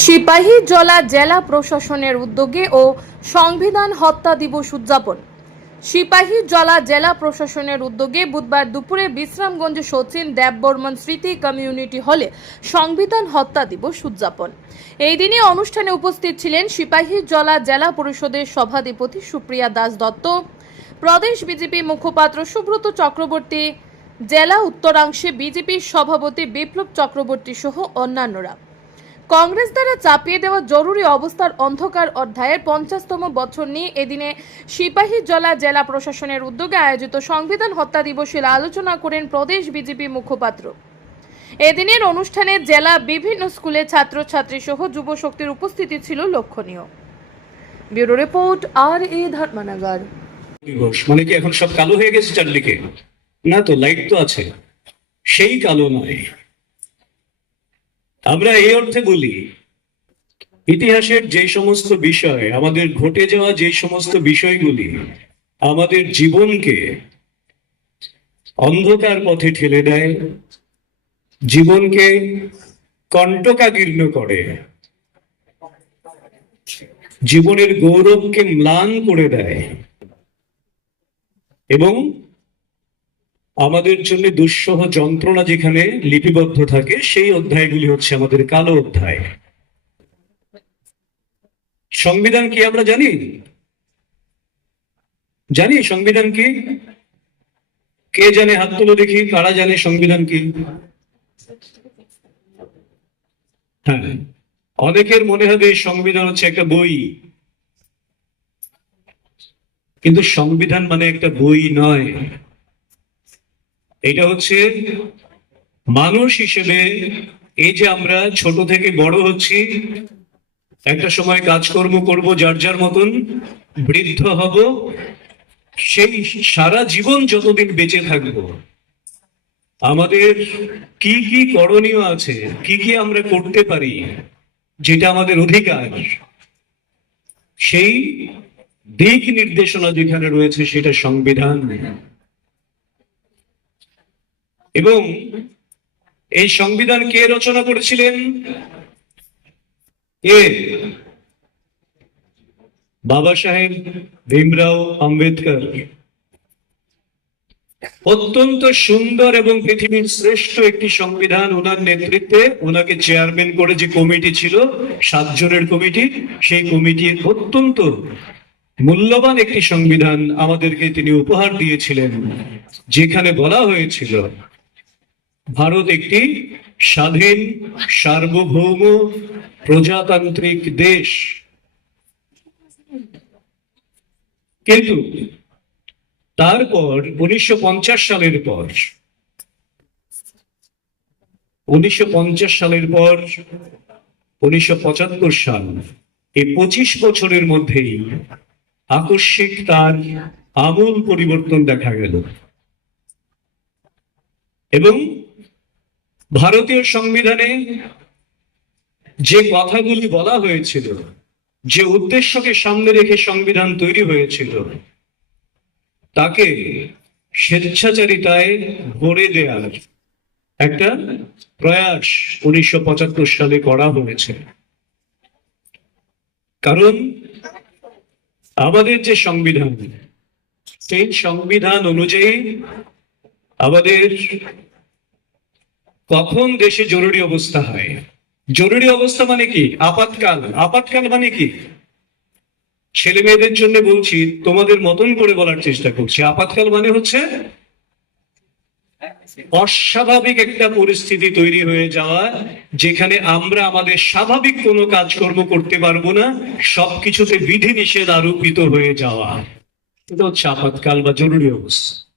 সিপাহী জলা জেলা প্রশাসনের উদ্যোগে ও সংবিধান হত্যা দিবস উদযাপন। সিপাহী জলা জেলা প্রশাসনের উদ্যোগে বুধবার দুপুরে বিশ্রামগঞ্জ সচিন দেববর্মন স্মৃতি কমিউনিটি হলে সংবিধান হত্যা দিবস উদযাপন। এই দিনে অনুষ্ঠানে উপস্থিত ছিলেন সিপাহী জলা জেলা পরিষদের সভাধিপতি সুপ্রিয়া দাস দত্ত, প্রদেশ বিজেপি মুখপাত্র সুব্রত চক্রবর্তী, জেলা উত্তরাংশে বিজেপির সভাপতি বিপ্লব চক্রবর্তী সহ অন্যান্যরা। কংগ্রেস দ্বারা চাপিয়ে দেওয়া জরুরি অবস্থার অন্ধকার অধ্যায়ের পঞ্চাশতম বছর নিয়ে এদিনে সিপাহী জলা জেলা প্রশাসনের উদ্যোগে আয়োজিত সংবিধান হত্যা দিবসের আলোচনা করেন প্রদেশ বিজেপি মুখপাত্র। এদিনের অনুষ্ঠানে জেলা বিভিন্ন স্কুলে ছাত্রছাত্রী সহ যুব শক্তির উপস্থিতি ছিল লক্ষণীয়। ব্যুরো রিপোর্ট আর এ ধর্মনগর মানে কি এখন সব কালো হয়ে গেছে চারদিকে? না তো, লাইট তো আছে। সেই কালো নয়। আমরা এই অর্থে বলি, ইতিহাসের যে সমস্ত বিষয়, আমাদের ঘটে যাওয়া যে সমস্ত বিষয়গুলি, আমাদের জীবনকে অন্ধকার পথে ঠেলে দেয়, জীবনকে কণ্টকাকীর্ণ করে, জীবনের গৌরবকে ম্লান করে দেয় এবং আমাদের জন্য দুঃসহ যন্ত্রণা যেখানে লিপিবদ্ধ থাকে, সেই অধ্যায়গুলি হচ্ছে আমাদের কালো অধ্যায়। সংবিধান কি আমরা জানি? জানি, সংবিধান কি? কে জানে হাত তুলো দেখি? কারা জানে সংবিধান কি? হ্যাঁ অনেকের মনে হবে সংবিধান হচ্ছে একটা বই। কিন্তু সংবিধান মানে একটা বই নয়। এটা হচ্ছে মানুষ হিসেবে এই যে আমরা ছোট থেকে বড় হচ্ছি, একটা সময় কাজকর্ম করব, যার যার মতন বৃদ্ধ হব, সেই সারা জীবন যতদিন বেঁচে থাকব, আমাদের কি কি করণীয় আছে, কি কি আমরা করতে পারি, যেটা আমাদের অধিকার, সেই দিক নির্দেশনা যেখানে রয়েছে সেটা সংবিধান। এবং এই সংবিধান কে রচনা করেছিলেন? কে? বাবা সাহেব ভীমরাও আম্বেদকর। অত্যন্ত সুন্দর এবং পৃথিবীর শ্রেষ্ঠ একটি সংবিধান ওনার নেতৃত্বে, ওনাকে চেয়ারম্যান করে যে কমিটি ছিল, সাতজনের কমিটি, সেই কমিটির অত্যন্ত মূল্যবান একটি সংবিধান আমাদেরকে তিনি উপহার দিয়েছিলেন, যেখানে বলা হয়েছিল ভারত একটি স্বাধীন, সার্বভৌম, প্রজাতান্ত্রিক দেশ। কিন্তু তারপর উনিশশো পঞ্চাশ সালের পর, উনিশশো পঞ্চাশ সালের পর, উনিশশো পঁচাত্তর সাল, এই পঁচিশ বছরের মধ্যেই আকস্মিক তার আমূল পরিবর্তন দেখা গেল। এবং ভারতীয় সংবিধানে যে কথাগুলি বলা হয়েছিল, যে উদ্দেশ্যকে সামনে রেখে সংবিধান তৈরি হয়েছিল, তাকে স্বেচ্ছাচারিতায় ভরে দেওয়ার একটা প্রয়াস উনিশশো পঁচাত্তর সালে করা হয়েছে। কারণ আমাদের যে সংবিধান, সেই সংবিধান অনুযায়ী আমাদের কখন দেশে জরুরি অবস্থা হয়? জরুরি অবস্থা মানে কি? আপাতকাল। আপাতকাল মানে কি? ছেলে মেয়েদের জন্য বলছি, তোমাদের মতন করে বলার চেষ্টা করছি। আপাতকাল মানে হচ্ছে অস্বাভাবিক একটা পরিস্থিতি তৈরি হয়ে যাওয়া, যেখানে আমরা আমাদের স্বাভাবিক কোনো কাজকর্ম করতে পারব না, সবকিছুতে বিধি নিষেধ আরোপিত হয়ে যাওয়া। এটা হচ্ছে আপাতকাল বা জরুরি অবস্থা।